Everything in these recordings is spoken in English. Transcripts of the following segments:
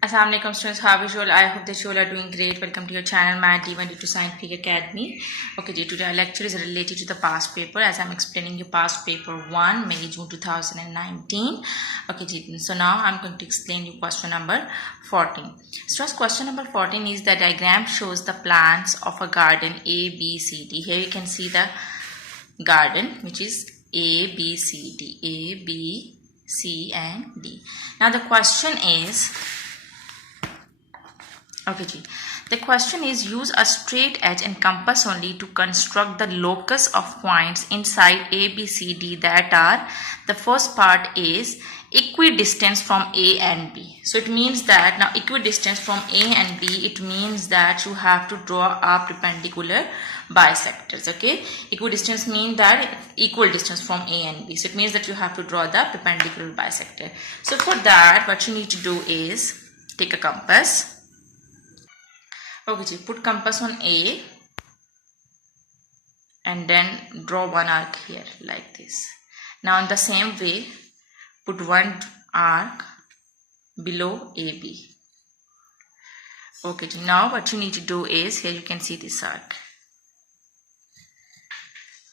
Assalamu alaikum students, how is you all? I hope that you all are doing great. Welcome to your channel Math D1 to Scientific Academy. Okay, today our lecture is related to the past paper as I'm explaining you past paper 1 May June 2019. Okay, so now I'm going to explain you question number 14. Students, question number 14 is the diagram shows the plants of a garden A, B, C, D. Here you can see the garden which is A, B, C, D. A, B, C and D. Now the question is, the question is use a straight edge and compass only to construct the locus of points inside A, B, C, D that are, the first part is equidistant from A and B. So it means that now equidistant from A and B, it means that you have to draw a perpendicular bisectors. Okay, equidistance means that equal distance from A and B. So it means that you have to draw the perpendicular bisector. So for that, what you need to do is take a compass. Okay, put compass on A and then draw one arc here like this. Now in the same way, put one arc below AB. Okay, now what you need to do is, here you can see this arc.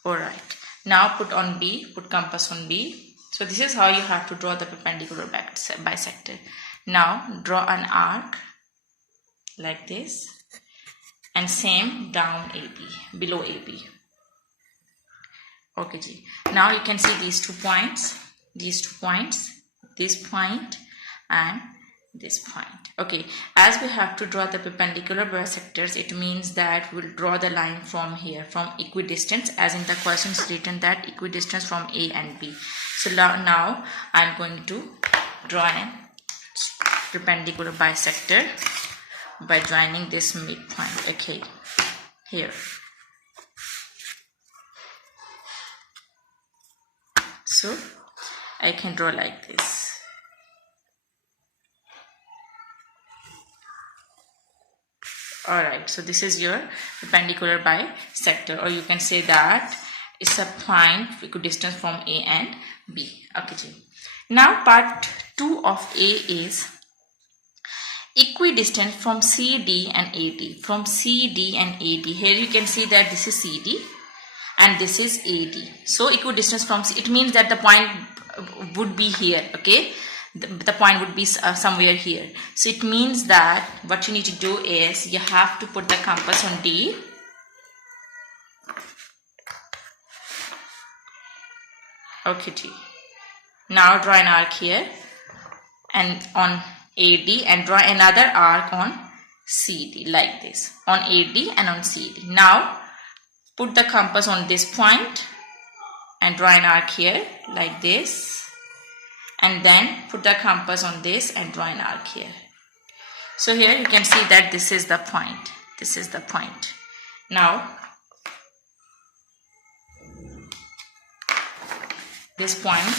Alright, now put on B, put compass on B. So this is how you have to draw the perpendicular bisector. Now draw an arc like this. And same down AB, below AB. Okay, now you can see these 2 points, this point and this point. Okay, as we have to draw the perpendicular bisectors, it means that we'll draw the line from here, from equidistance, as in the question is written that equidistance from A and B. So now I'm going to draw a perpendicular bisector by joining this midpoint. Okay, here. So I can draw like this. Alright, so this is your perpendicular bisector, or you can say that it's a point equidistant from A and B. Okay, now part 2 of A is equidistant from CD and AD. From CD and AD, here you can see that this is CD and this is AD. So equidistance from C, it means that the point would be here. Okay, the point would be somewhere here. So it means that what you need to do is you have to put the compass on D. Okay, now draw an arc here and on AD and draw another arc on CD like this, on AD and on CD. Now put the compass on this point and draw an arc here like this, and then put the compass on this and draw an arc here. So here you can see that this is the point. This is the point. Now this point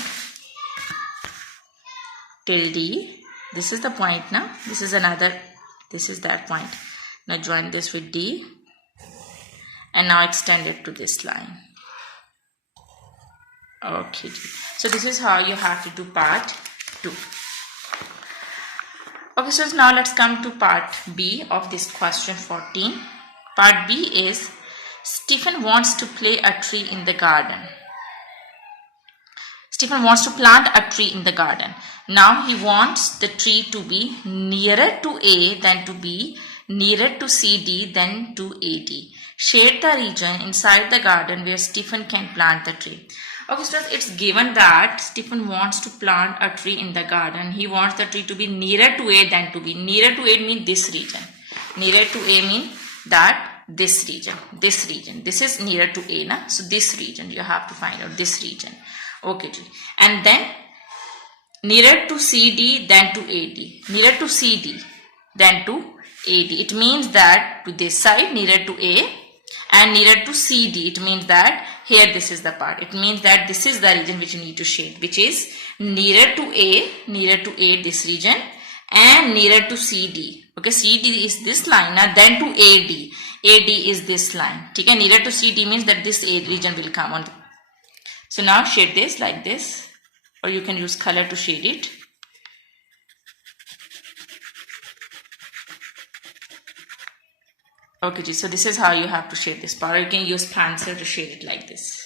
till D. This is the point now. This is that point. Now join this with D and now extend it to this line. Okay, so this is how you have to do part 2. Okay, so now let's come to part B of this question 14. Part B is Stephen wants to play a tree in the garden. Stephen wants to plant a tree in the garden. Now he wants the tree to be nearer to A than to B, nearer to CD than to AD. Shade the region inside the garden where Stephen can plant the tree. Okay, so it's given that Stephen wants to plant a tree in the garden. He wants the tree to be nearer to A than to B. Nearer to A means this region. Nearer to A means that this region. This is nearer to A, na? So this region, you have to find out this region. Okay, and then nearer to CD than to AD. Nearer to CD than to AD. It means that to this side nearer to A and nearer to CD. It means that here this is the part. It means that this is the region which you need to shade, which is nearer to A this region and nearer to CD. Okay, CD is this line now, then to AD. AD is this line. Okay, nearer to CD means that this A region will come on. So now shade this like this, or you can use color to shade it. Okay, so this is how you have to shade this part. You can use pencil to shade it like this.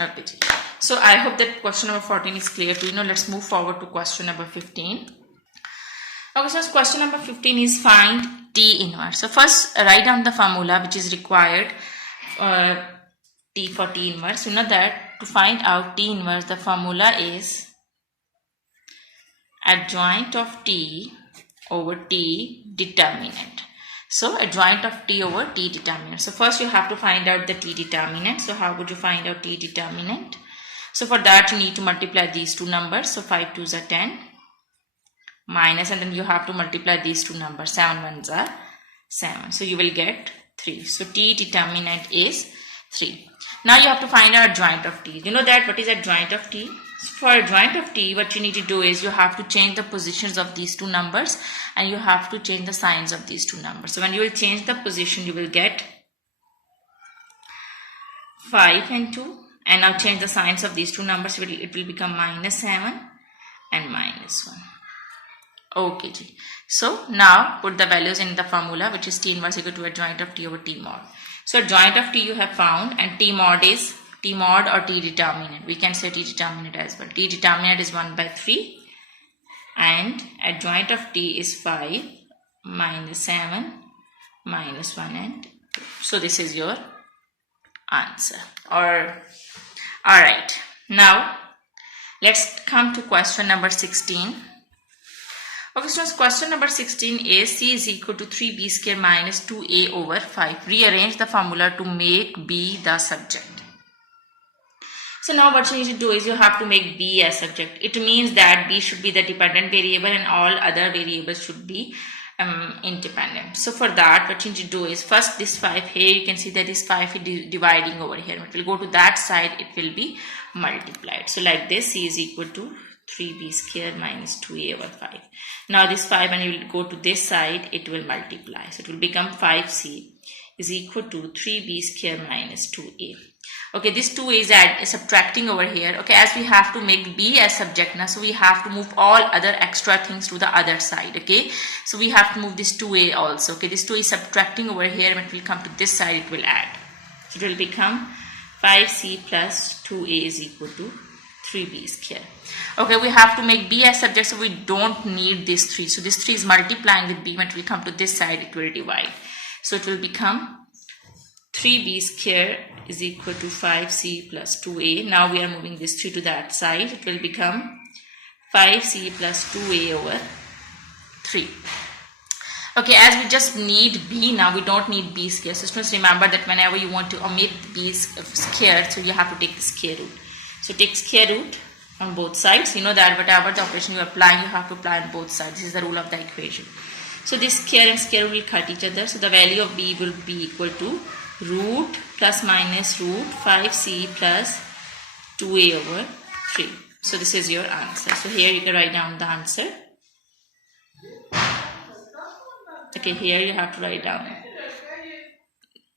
Okay, so I hope that question number 14 is clear to you. Now let's move forward to question number 15. Okay, so question number 15 is find T inverse. So first write down the formula which is required T for T inverse. You know that to find out T inverse, the formula is adjoint of T over T determinant. So adjoint of T over T determinant. So first you have to find out the T determinant. So how would you find out T determinant? So for that you need to multiply these two numbers. So 5 2s are 10 minus, and then you have to multiply these two numbers. 7 1s are 7. So you will get 3. So T determinant is 3. Now you have to find out adjoint of T. You know that what is adjoint of T? So for adjoint of T, what you need to do is you have to change the positions of these two numbers and you have to change the signs of these two numbers. So when you will change the position, you will get 5 and 2. And now change the signs of these two numbers, it will become -7 and -1. Okay, so now put the values in the formula, which is T inverse equal to adjoint of T over T mod. So adjoint of T you have found, and T mod is T mod or T determinant. We can say T determinant as well. T determinant is 1 by 3 and adjoint of T is 5 -7 -1 and 2. So this is your answer. Alright, now let's come to question number 16. Okay, so question number 16 is C is equal to 3b square minus 2a over 5. Rearrange the formula to make B the subject. So now what you need to do is you have to make B as subject. It means that B should be the dependent variable and all other variables should be independent. So for that, what you need to do is first this 5 here, you can see that this 5 is dividing over here. It will go to that side, it will be multiplied. So like this, C is equal to 3b square minus 2a over 5. Now this 5, when you will go to this side, it will multiply. So it will become 5c is equal to 3b square minus 2a. Okay, this 2 is subtracting over here. Okay, as we have to make B as subject now, so we have to move all other extra things to the other side. Okay, so we have to move this 2a also. Okay, this 2 is subtracting over here. When it will come to this side, it will add. So it will become 5c plus 2a is equal to 3b square. Okay, we have to make B as subject, so we don't need this 3. So this 3 is multiplying with B. When it will come to this side, it will divide. So it will become 3b square is equal to 5c plus 2a. Now we are moving this 3 to that side. It will become 5c plus 2a over 3. Okay, as we just need B now, we don't need B square. So students, remember that whenever you want to omit B square, so you have to take the square root. So take square root on both sides. You know that whatever the operation you apply, you have to apply on both sides. This is the rule of the equation. So this square and square root will cut each other. So the value of B will be equal to root plus minus root 5c plus 2a over 3. So this is your answer. So here you can write down the answer. Okay, here you have to write down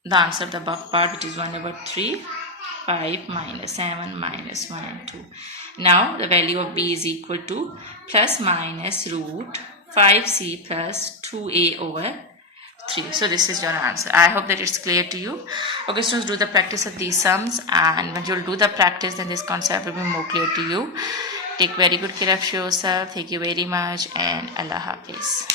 the answer of the above part, which is 1 over 3, 5 minus 7 minus 1 and 2. Now the value of B is equal to plus minus root 5c plus 2a over 3. So this is your answer. I hope that it's clear to you. Okay, students, do the practice of these sums, and when you'll do the practice, then this concept will be more clear to you. Take very good care of yourself. Thank you very much, and Allah Hafiz.